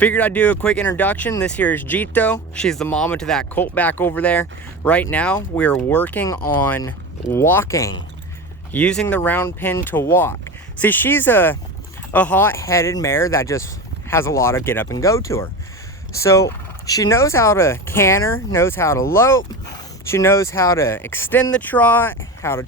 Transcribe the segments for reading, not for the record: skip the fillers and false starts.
Figured I'd do a quick introduction. This here is Jito. She's the mama to that colt back over there. Right now, we're working on walking, using the round pin to walk. See, she's a hot-headed mare that just has a lot of get up and go to her. So she knows how to canter, knows how to lope, she knows how to extend the trot, how to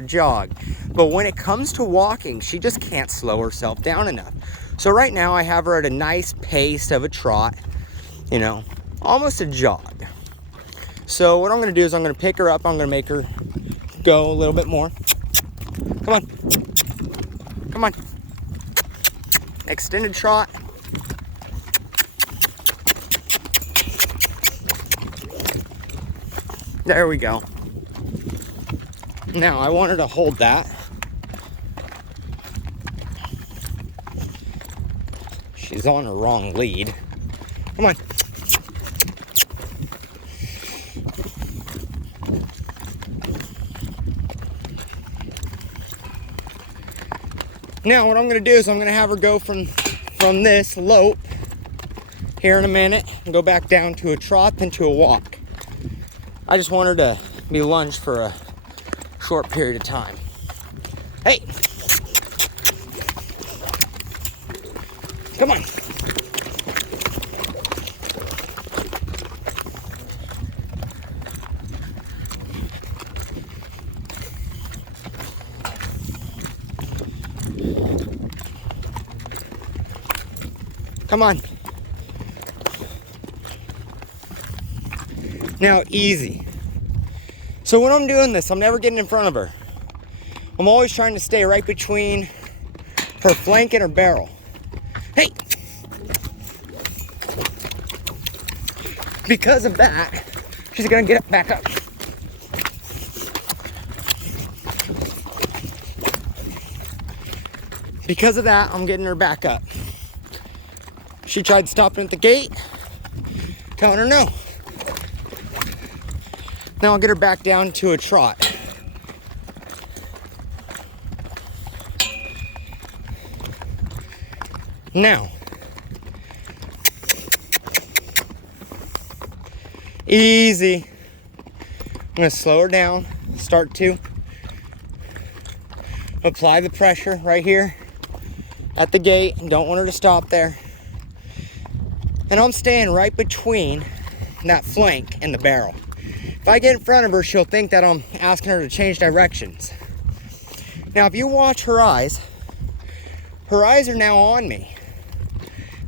jog. But when it comes to walking, she just can't slow herself down enough. So right now I have her at a nice pace of a trot, you know, almost a jog. So what I'm gonna do is I'm gonna pick her up, I'm gonna make her go a little bit more. Come on, come on. Extended trot. There we go. Now I want her to hold that. She's on the wrong lead. Come on. Now what I'm gonna do is I'm gonna have her go from this lope here in a minute and go back down to a trot, then to a walk. I just want her to be lunged for a short period of time. Hey! Come on. Come on. Now, easy. So when I'm doing this, I'm never getting in front of her. I'm always trying to stay right between her flank and her barrel. Hey! Because of that, she's gonna get back up. Because of that, I'm getting her back up. She tried stopping at the gate, telling her no. Now I'll get her back down to a trot. Now, easy. I'm gonna slow her down, start to apply the pressure right here at the gate. Don't want her to stop there. And I'm staying right between that flank and the barrel. If I get in front of her, she'll think that I'm asking her to change directions. Now, if you watch her eyes are now on me.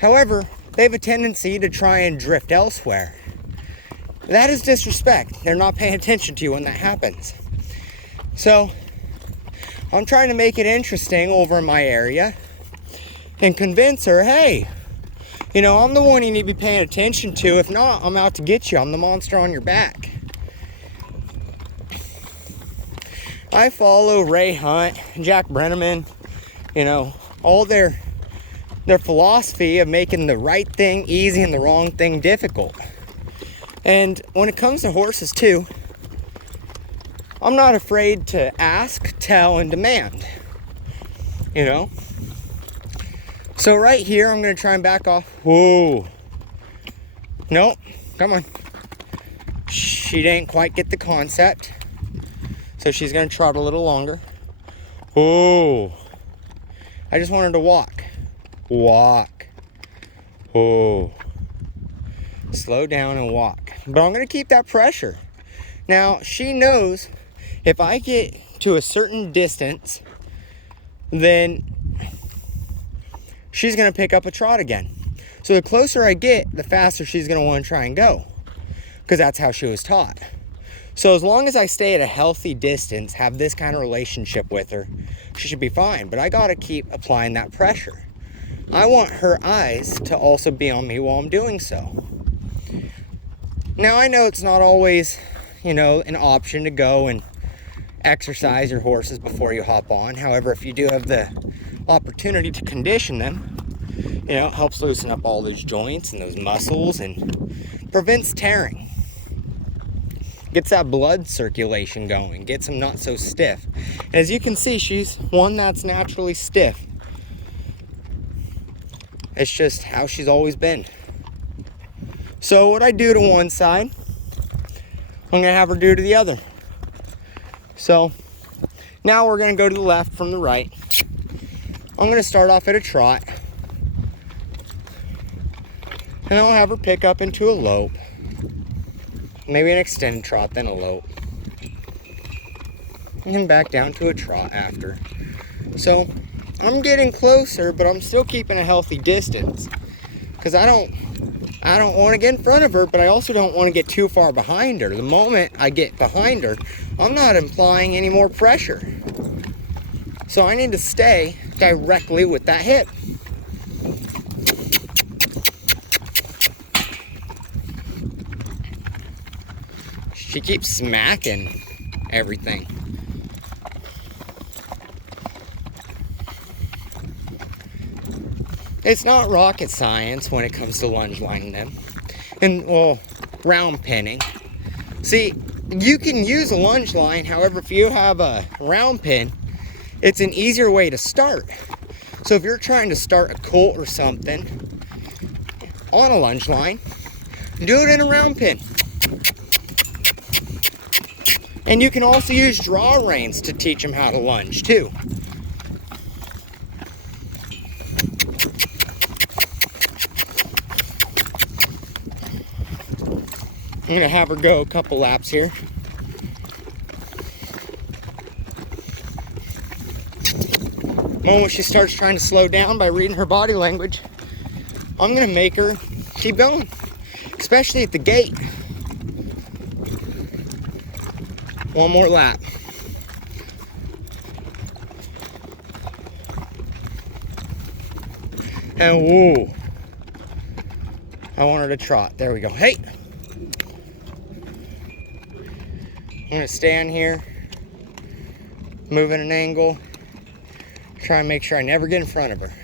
However, they have a tendency to try and drift elsewhere. That is disrespect. They're not paying attention to you when that happens. So, I'm trying to make it interesting over in my area and convince her, hey, you know, I'm the one you need to be paying attention to. If not, I'm out to get you. I'm the monster on your back. I follow Ray Hunt, Jack Brenneman, you know, all their philosophy of making the right thing easy and the wrong thing difficult. And when it comes to horses too, I'm not afraid to ask, tell, and demand, you know? So right here, I'm gonna try and back off. Whoa. Nope, come on. She didn't quite get the concept. So she's gonna trot a little longer. Oh, I just want her to walk. Walk. Oh, slow down and walk. But I'm gonna keep that pressure. Now, she knows if I get to a certain distance, then she's gonna pick up a trot again. So the closer I get, the faster she's gonna wanna try and go, because that's how she was taught. So as long as I stay at a healthy distance, have this kind of relationship with her, she should be fine. But I gotta keep applying that pressure. I want her eyes to also be on me while I'm doing so. Now I know it's not always, you know, an option to go and exercise your horses before you hop on. However, if you do have the opportunity to condition them, you know, it helps loosen up all those joints and those muscles and prevents tearing. Gets that blood circulation going, gets them not so stiff. And as you can see, she's one that's naturally stiff. It's just how she's always been. So what I do to one side, I'm gonna have her do to the other. So now we're gonna go to the left from the right. I'm gonna start off at a trot, and I'll have her pick up into a lope. Maybe an extended trot, then a lope. And then back down to a trot after. So I'm getting closer, but I'm still keeping a healthy distance. Because I don't want to get in front of her, but I also don't want to get too far behind her. The moment I get behind her, I'm not applying any more pressure. So I need to stay directly with that hip. She keeps smacking everything. It's not rocket science when it comes to lunge lining them. And, well, round pinning. See, you can use a lunge line, however, if you have a round pin, it's an easier way to start. So if you're trying to start a colt or something on a lunge line, do it in a round pin. And you can also use draw reins to teach them how to lunge too. I'm gonna have her go a couple laps here. The moment she starts trying to slow down by reading her body language, I'm gonna make her keep going, especially at the gate. One more lap. And whoa, I want her to trot. There we go. Hey, I'm gonna stand here, move at an angle, try and make sure I never get in front of her.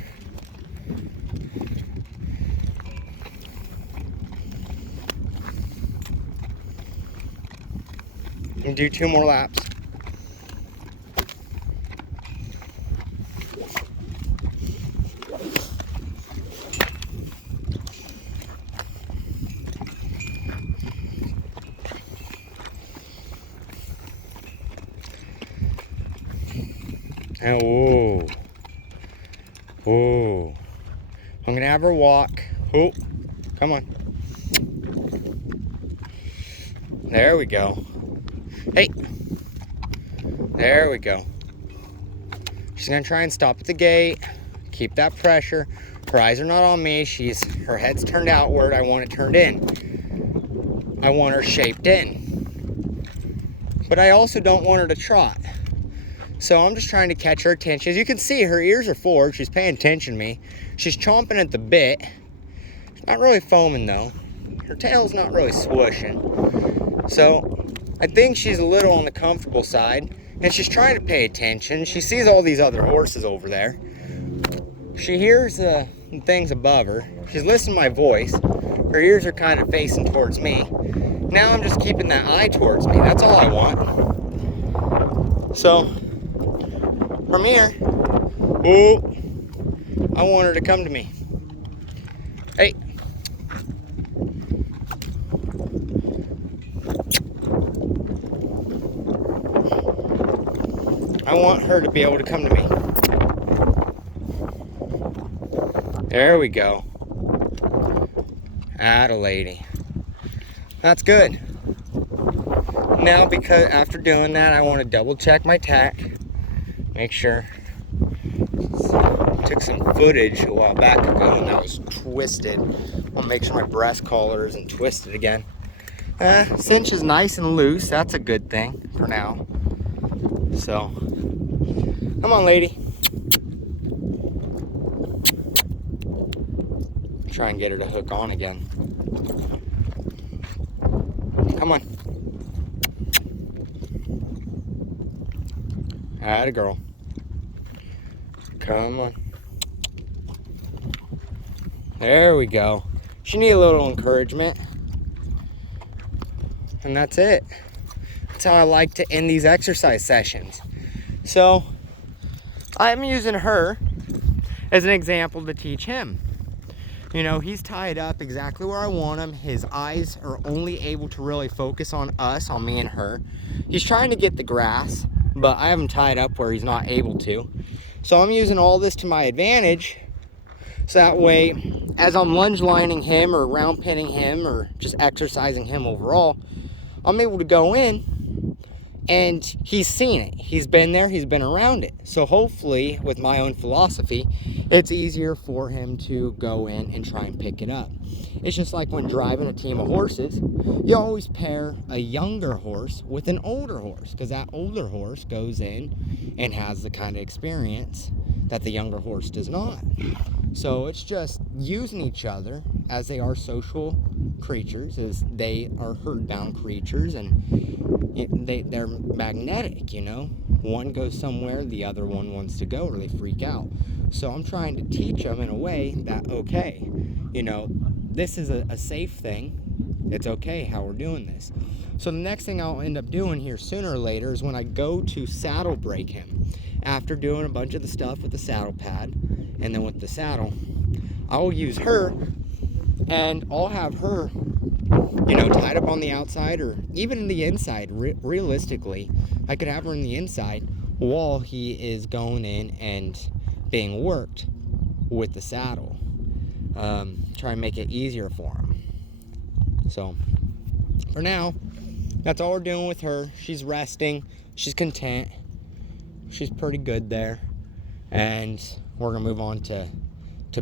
And do 2 more laps. And whoa, whoa. I'm gonna have her walk. Oh, come on. There we go. Hey, there we go. She's gonna try and stop at the gate, keep that pressure. Her eyes are not on me. Her head's turned outward. I want it turned in. I want her shaped in. But I also don't want her to trot. So I'm just trying to catch her attention. As you can see, her ears are forward. She's paying attention to me. She's chomping at the bit. She's not really foaming though. Her tail's not really swooshing. So I think she's a little on the comfortable side. And she's trying to pay attention. She sees all these other horses over there. She hears the things above her. She's listening to my voice. Her ears are kind of facing towards me. Now I'm just keeping that eye towards me. That's all I want. So from here, oh, I want her to come to me. Hey. I want her to be able to come to me. There we go. Atta lady. That's good. Now, because after doing that, I want to double check my tack. Make sure. Took some footage a while back ago and that was twisted. I'll make sure my breast collar isn't twisted again. Cinch is nice and loose. That's a good thing for now. So, come on, lady. Try and get her to hook on again. Come on. Atta girl. Come on. There we go. She needs a little encouragement. And that's it. That's how I like to end these exercise sessions. So, I'm using her as an example to teach him. You know, he's tied up exactly where I want him. His eyes are only able to really focus on us, on me and her. He's trying to get the grass, but I have him tied up where he's not able to. So I'm using all this to my advantage. So that way, as I'm lunge lining him or round pinning him or just exercising him overall, I'm able to go in and he's seen it. He's been there, he's been around it. So hopefully, with my own philosophy, it's easier for him to go in and try and pick it up. It's just like when driving a team of horses, you always pair a younger horse with an older horse, because that older horse goes in and has the kind of experience that the younger horse does not. So it's just using each other, as they are social creatures, as they are herd-bound creatures, and they're magnetic, you know. One goes somewhere, the other one wants to go, or they freak out. So I'm trying to teach them in a way that, okay, you know, this is a safe thing. It's okay how we're doing this. So the next thing I'll end up doing here sooner or later is when I go to saddle break him. After doing a bunch of the stuff with the saddle pad and then with the saddle, I'll use her and I'll have her, you know, tied up on the outside or even in the inside. Realistically, I could have her in the inside while he is going in and being worked with the saddle. Try and make it easier for him. So for now, that's all we're doing with her. She's resting, she's content, she's pretty good there, and we're gonna move on to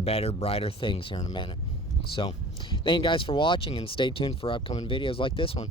better, brighter things here in a minute. So thank you guys for watching, and stay tuned for upcoming videos like this one.